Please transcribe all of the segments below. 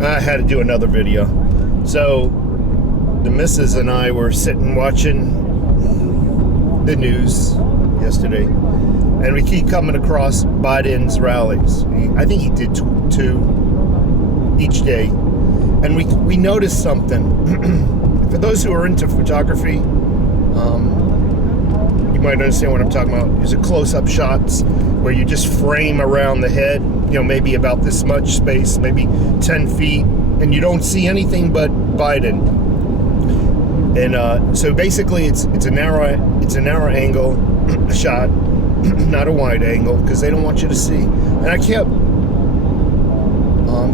I had to do another video. So the missus and I were sitting watching the news yesterday, and we keep coming across Biden's rallies. I think he did two each day, and we noticed something. For those who are into photography, you might understand what I'm talking about. There's a close-up shots where you just frame around the head, maybe about this much space, maybe 10 feet, and you don't see anything but Biden. And so basically, it's a narrow angle shot, not a wide angle, because they don't want you to see. And I kept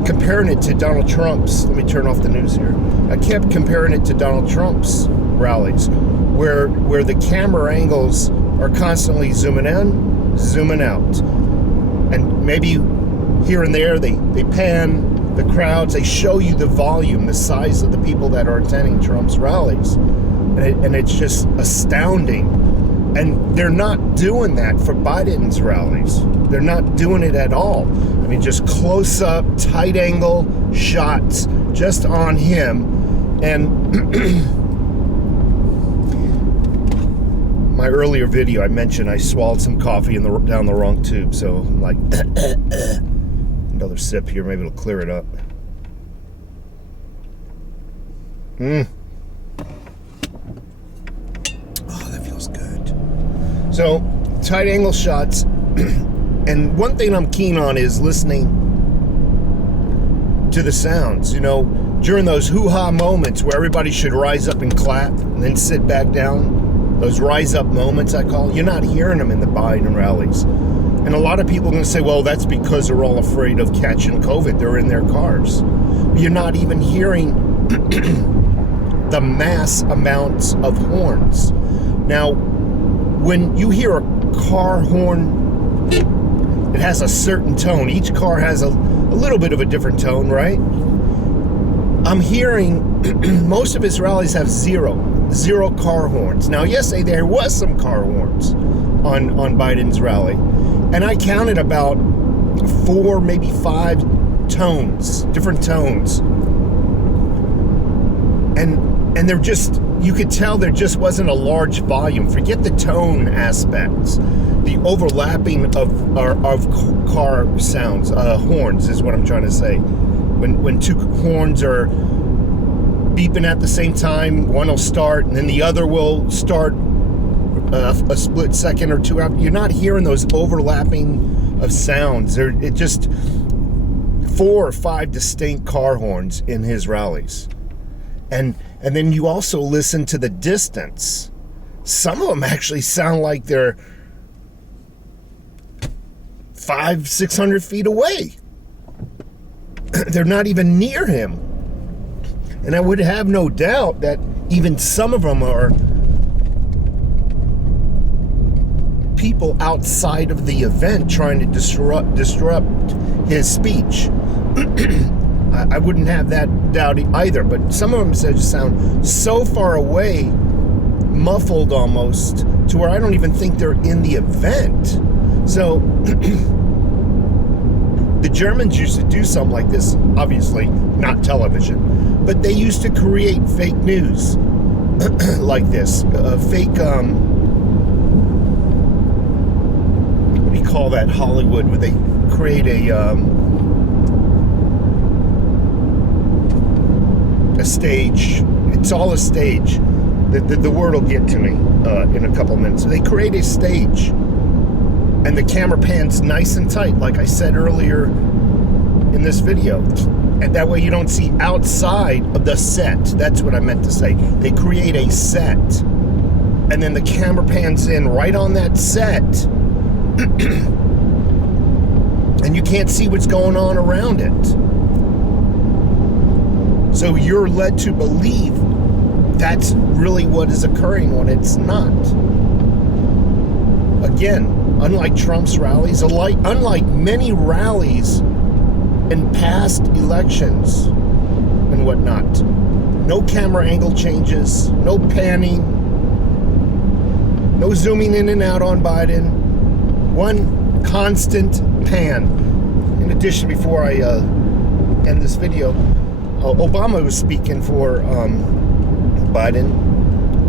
comparing it to Donald Trump's. Let me turn off the news here. I kept comparing it to Donald Trump's rallies, where the camera angles are constantly zooming in, zooming out, and maybe here and there they pan the crowds, they show you the volume, the size of the people that are attending Trump's rallies. And it's just astounding. And they're not doing that for Biden's rallies. They're not doing it at all. I mean, just close up, tight angle shots just on him. And my earlier video, I mentioned I swallowed some coffee down the wrong tube. So I'm like, another sip here, maybe it'll clear it up. Oh, that feels good. So, tight angle shots. And one thing I'm keen on is listening to the sounds. During those hoo-ha moments where everybody should rise up and clap and then sit back down, those rise up moments I call, you're not hearing them in the Biden rallies. And a lot of people are going to say, well, that's because they're all afraid of catching COVID. They're in their cars. You're not even hearing the mass amounts of horns. Now, when you hear a car horn, it has a certain tone. Each car has a little bit of a different tone, right? I'm hearing most of his rallies have zero car horns. Now, yesterday there was some car horns on Biden's rally. And I counted about 4, maybe 5 tones, different tones. And they're just, you could tell there just wasn't a large volume. Forget the tone aspects. The overlapping of car sounds, horns is what I'm trying to say. When two horns are beeping at the same time, one will start and then the other will start a split second or two after. You're not hearing those overlapping of sounds. It just 4 or 5 distinct car horns in his rallies. And then you also listen to the distance. Some of them actually sound like they're 500-600 feet away. They're not even near him. And I would have no doubt that even some of them are people outside of the event trying to disrupt his speech. I wouldn't have that doubt either, but some of them just sound so far away, muffled almost, to where I don't even think they're in the event. So the Germans used to do something like this, obviously not television, but they used to create fake news like this, fake, what do you call that, Hollywood, where they create a stage. It's all a stage. The word will get to me in a couple minutes. So they create a stage, and the camera pans nice and tight, like I said earlier in this video. And that way you don't see outside of the set. That's what I meant to say. They create a set, and then the camera pans in right on that set, and you can't see what's going on around it. So you're led to believe that's really what is occurring when it's not. Again, unlike Trump's rallies, unlike many rallies in past elections and whatnot, no camera angle changes, no panning, no zooming in and out on Biden, one constant pan. In addition, before I end this video, Obama was speaking for Biden,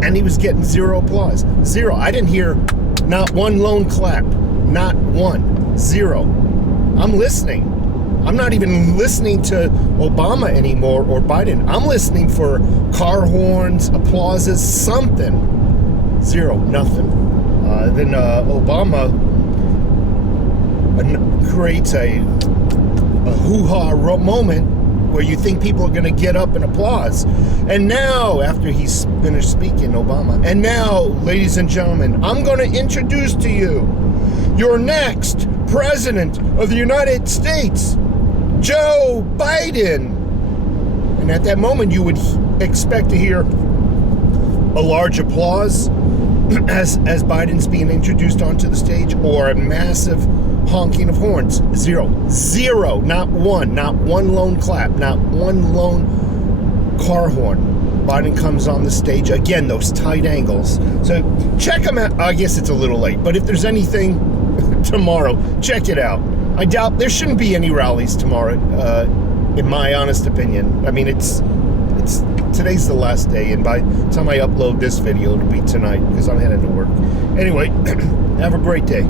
and he was getting zero applause. Zero. I didn't hear not one lone clap. Not one. Zero. I'm listening. I'm not even listening to Obama anymore or Biden. I'm listening for car horns, applauses, something. Zero. Nothing. Then Obama creates a hoo-ha moment where you think people are going to get up and applause. And now, after he's finished speaking, Obama, and now, ladies and gentlemen, I'm going to introduce to you your next President of the United States, Joe Biden. And at that moment, you would expect to hear a large applause as Biden's being introduced onto the stage, or a massive honking of horns. Zero. Zero. Not one lone clap, not one lone car horn. Biden comes on the stage. Again, those tight angles. So check them out. I guess it's a little late, but if there's anything tomorrow, check it out. I doubt there shouldn't be any rallies tomorrow, in my honest opinion. I mean, it's today's the last day, and by the time I upload this video, it'll be tonight because I'm heading to work. Anyway, have a great day.